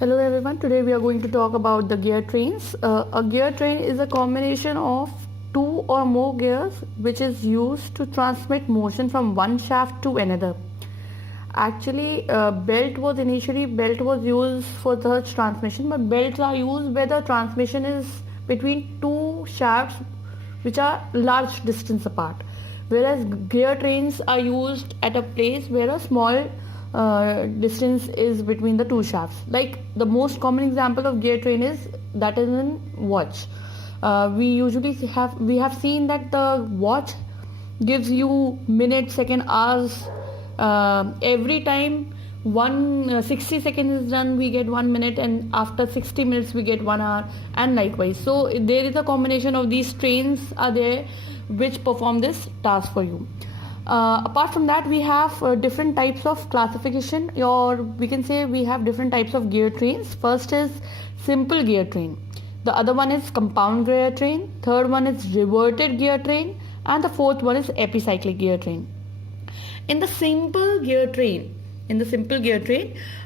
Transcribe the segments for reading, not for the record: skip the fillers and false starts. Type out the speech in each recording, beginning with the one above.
Hello everyone, today we are going to talk about the gear trains. A gear train is a combination of two or more gears which is used to transmit motion from one shaft to another. Actually, belt was used for such transmission, but belts are used where the transmission is between two shafts which are large distance apart, whereas gear trains are used at a place where a small distance is between the two shafts. Like the most common example of gear train is in watch. We have seen that the watch gives you minutes, second, hours. Every time 60 seconds is done, we get 1 minute, and after 60 minutes we get 1 hour, and likewise. So there is a combination of these trains are there which perform this task for you. Apart from that, we have different types of classification, or we can say we have different types of gear trains. First is simple gear train, the other one is compound gear train, third one is reverted gear train, and the fourth one is epicyclic gear train. In the simple gear train,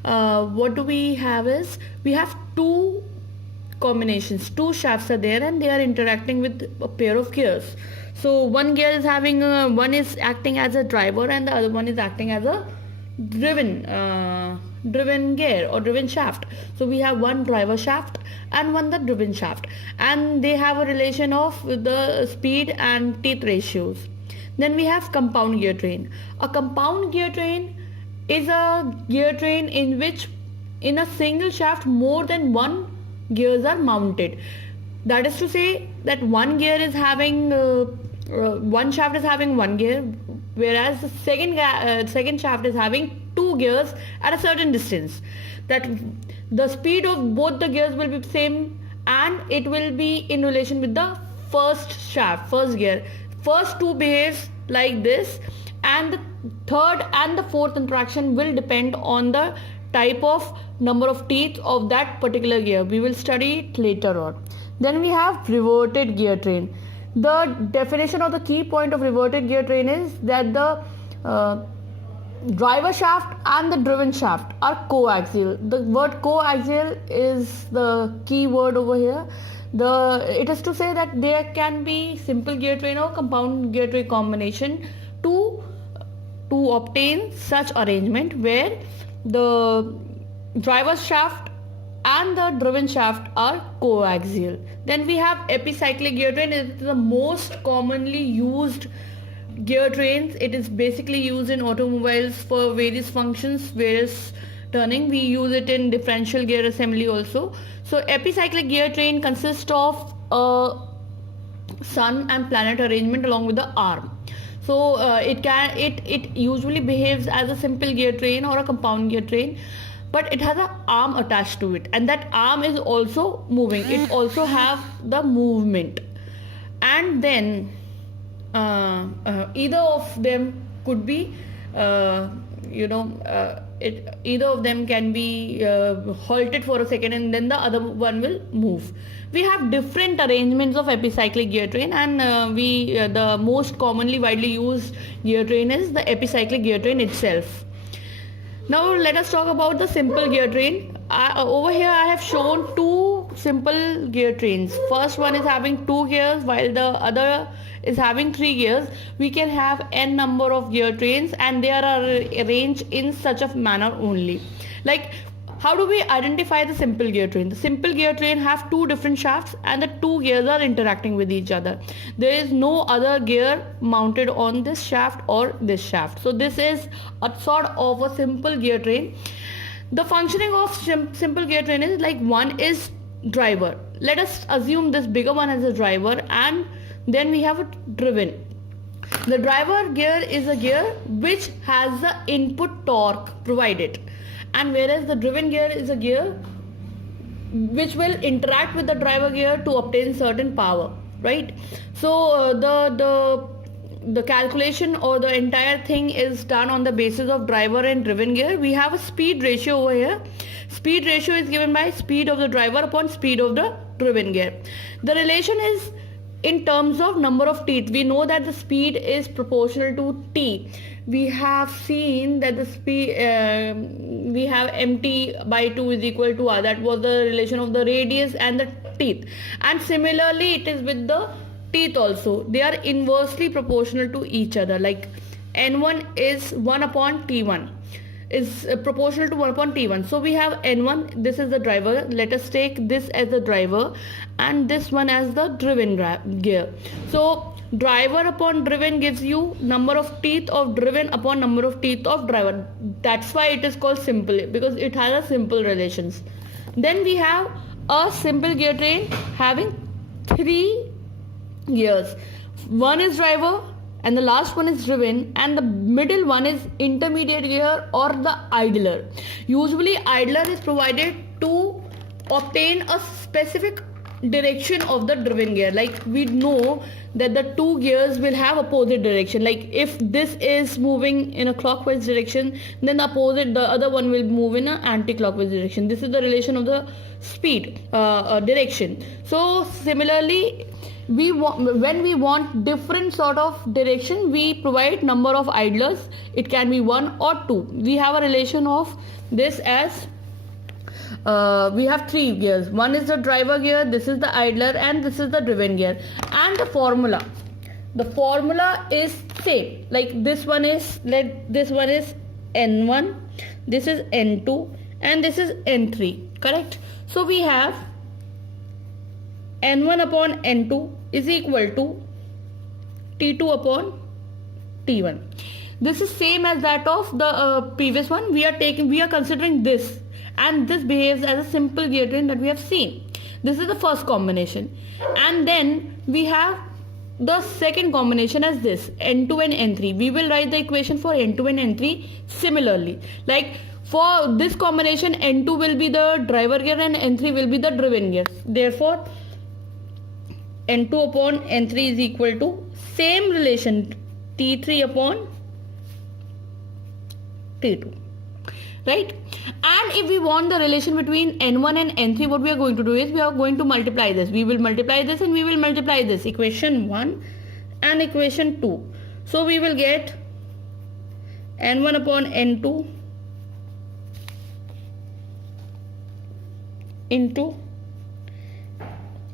what do we have is we have two combinations, two shafts are there and they are interacting with a pair of gears. So one gear is having one is acting as a driver and the other one is acting as a driven gear or driven shaft. So we have one driver shaft and one the driven shaft, and they have a relation of the speed and teeth ratios. Then we have compound gear train. A compound gear train is a gear train in which in a single shaft more than one gears are mounted. That is to say that one gear is having one shaft is having one gear, whereas the second shaft is having two gears at a certain distance. That the speed of both the gears will be same, and it will be in relation with the first gear. First two behaves like this, and the third and the fourth interaction will depend on the type of number of teeth of that particular gear. We will study it later on. Then we have reverted gear train. The definition or the key point of reverted gear train is that the driver shaft and the driven shaft are coaxial. The word coaxial is the key word over here. It is to say that there can be simple gear train or compound gear train combination to obtain such arrangement where the driver shaft and the driven shaft are coaxial. Then we have epicyclic gear train. It is the most commonly used gear trains. It is basically used in automobiles for various functions, various turning. We use it in differential gear assembly also. So epicyclic gear train consists of a sun and planet arrangement along with the arm. So it usually behaves as a simple gear train or a compound gear train, but it has an arm attached to it, and that arm is also moving. It also have the movement, and then either of them could be either of them can be halted for a second and then the other one will move. We have different arrangements of epicyclic gear train, and the most commonly widely used gear train is the epicyclic gear train itself. Now let us talk about the simple gear train. Over here I have shown two simple gear trains. First one is having two gears while the other is having three gears. We can have n number of gear trains and they are arranged in such a manner only. Like, how do we identify the simple gear train? The simple gear train have two different shafts and the two gears are interacting with each other. There is no other gear mounted on this shaft or this shaft. So this is a sort of a simple gear train. The functioning of simple gear train is like one is driver. Let us assume this bigger one as a driver, and then we have a driven. The driver gear is a gear which has the input torque provided, and whereas the driven gear is a gear which will interact with the driver gear to obtain certain power, right? So the calculation or the entire thing is done on the basis of driver and driven gear. We have a speed ratio over here. Speed ratio is given by speed of the driver upon speed of the driven gear. The relation is in terms of number of teeth. We know that the speed is proportional to T. we have seen that the speed we have mt by 2 is equal to r. That was the relation of the radius and the teeth. And similarly it is with the teeth also. They are inversely proportional to each other. Like n1 is 1 upon t1 is proportional to 1 upon t1. So we have n1, this is the driver. Let us take this as the driver and this one as the driven gear. So driver upon driven gives you number of teeth of driven upon number of teeth of driver. That's why it is called simple, because it has a simple relations. Then we have a simple gear train having 3 gears. One is driver and the last one is driven, and the middle one is intermediate gear or the idler. Usually idler is provided to obtain a specific direction of the driven gear. Like we know that the 2 gears will have opposite direction. Like if this is moving in a clockwise direction, then the other one will move in an anti-clockwise direction. This is the relation of the speed direction. So similarly, when we want different sort of direction, we provide number of idlers. It can be 1 or 2. We have a relation of this as we have 3 gears. One is the driver gear, this is the idler, and this is the driven gear. And the formula is same. Like this one is n1, this is n2, and this is n3. Correct? So we have n1 upon n2 is equal to t2 upon t1. This is same as that of the previous one. We are considering this, and this behaves as a simple gear train that we have seen. This is the first combination, and then we have the second combination as this, n2 and n3. We will write the equation for n2 and n3 similarly. Like for this combination, n2 will be the driver gear and n3 will be the driven gear. Therefore n2 upon n3 is equal to same relation, t3 upon t2, right? And if we want the relation between n1 and n3, what we are going to do is we are going to multiply this. We will multiply this and we will multiply this, equation 1 and equation 2. So we will get n1 upon n2 into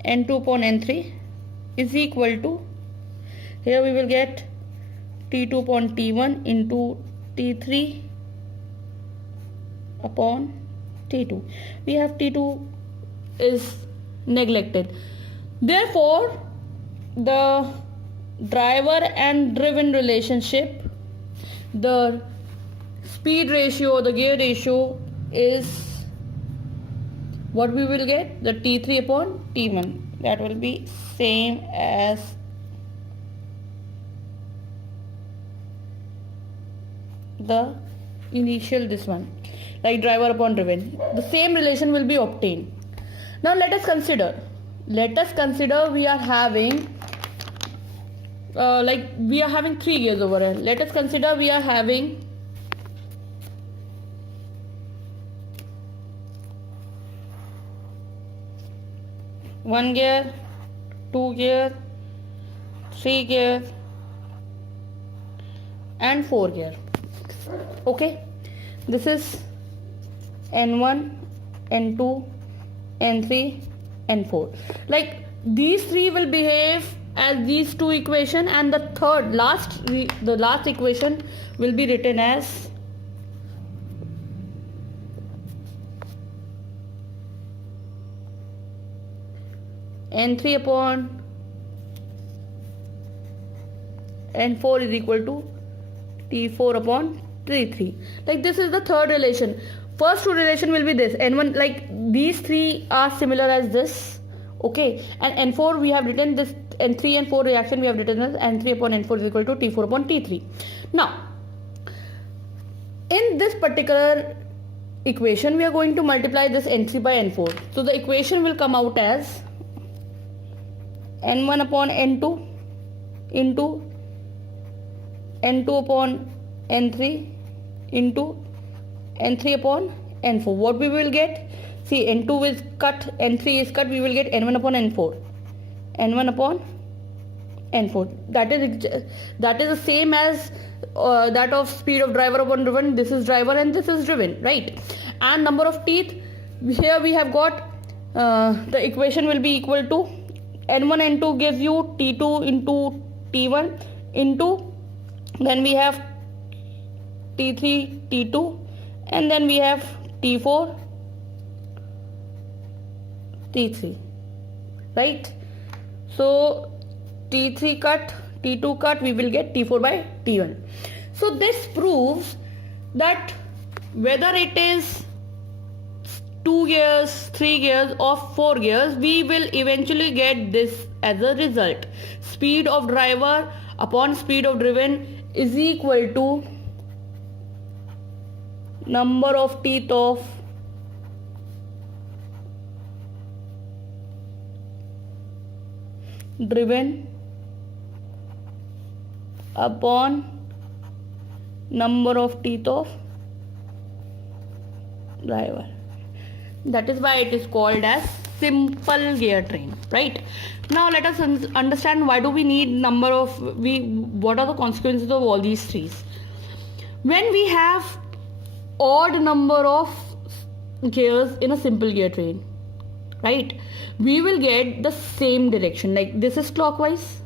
n2 upon n3 is equal to, here we will get t2 upon t1 into t3 upon t2. We have t2 is neglected. Therefore the driver and driven relationship, the speed ratio, the gear ratio is what we will get, the t3 upon t1. That will be same as the initial this one, like driver upon driven. The same relation will be obtained. Now let us consider we are having we are having 3 gears over here. Let us consider we are having one gear, 2 gear, 3 gear and 4 gear. Okay, this is n1, n2, n3, n4. Like these 3 will behave as these 2 equation, and the last equation will be written as n3 upon n4 is equal to t4 upon t3. Like this is the third relation. First 2 relation will be this n1, like these 3 are similar as this, okay, and n4 we have written this, n3 and 4 reaction we have written as n3 upon n4 is equal to t4 upon t3. Now in this particular equation we are going to multiply this n3 by n4. So the equation will come out as n1 upon n2 into n2 upon n3 into n3 upon n4. What we will get? See, n2 is cut, n3 is cut, we will get n1 upon n4. n1 upon N force. That is the same as that of speed of driver upon driven. This is driver and this is driven, right? And number of teeth, here we have got the equation will be equal to N1 N2 gives you T2 into T1 into, then we have T3 T2, and then we have T4 T3, right? So T3 cut, T2 cut, we will get T4 by T1. So this proves that whether it is 2 gears, 3 gears or 4 gears, we will eventually get this as a result. Speed of driver upon speed of driven is equal to number of teeth of driven upon number of teeth of driver. That is why it is called as simple gear train, right? Now let us understand why do we need what are the consequences of all these trees. When we have odd number of gears in a simple gear train, right, we will get the same direction. Like this is clockwise,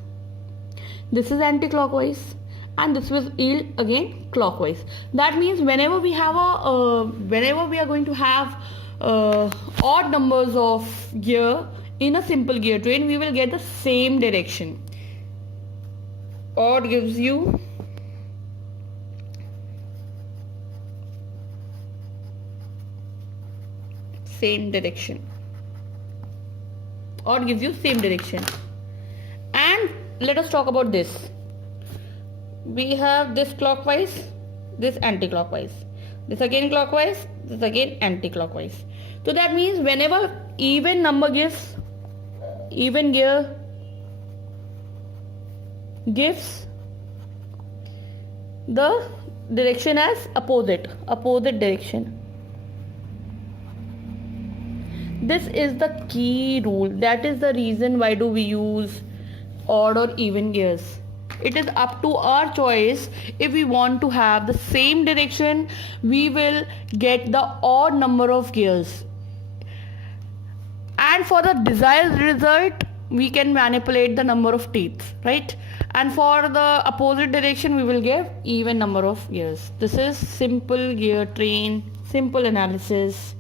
this is anti-clockwise, and this will yield again clockwise. That means whenever we are going to have odd numbers of gear in a simple gear train, we will get the same direction. Odd gives you same direction. Odd gives you same direction. And let us talk about this. We have this clockwise, this anti-clockwise, this again clockwise, this again anti-clockwise. So that means whenever even gear gives the direction as opposite direction. This is the key rule. That is the reason why do we use odd or even gears. It is up to our choice. If we want to have the same direction, we will get the odd number of gears. And for the desired result, we can manipulate the number of teeth, right? And for the opposite direction, we will give even number of gears. This is simple gear train, simple analysis.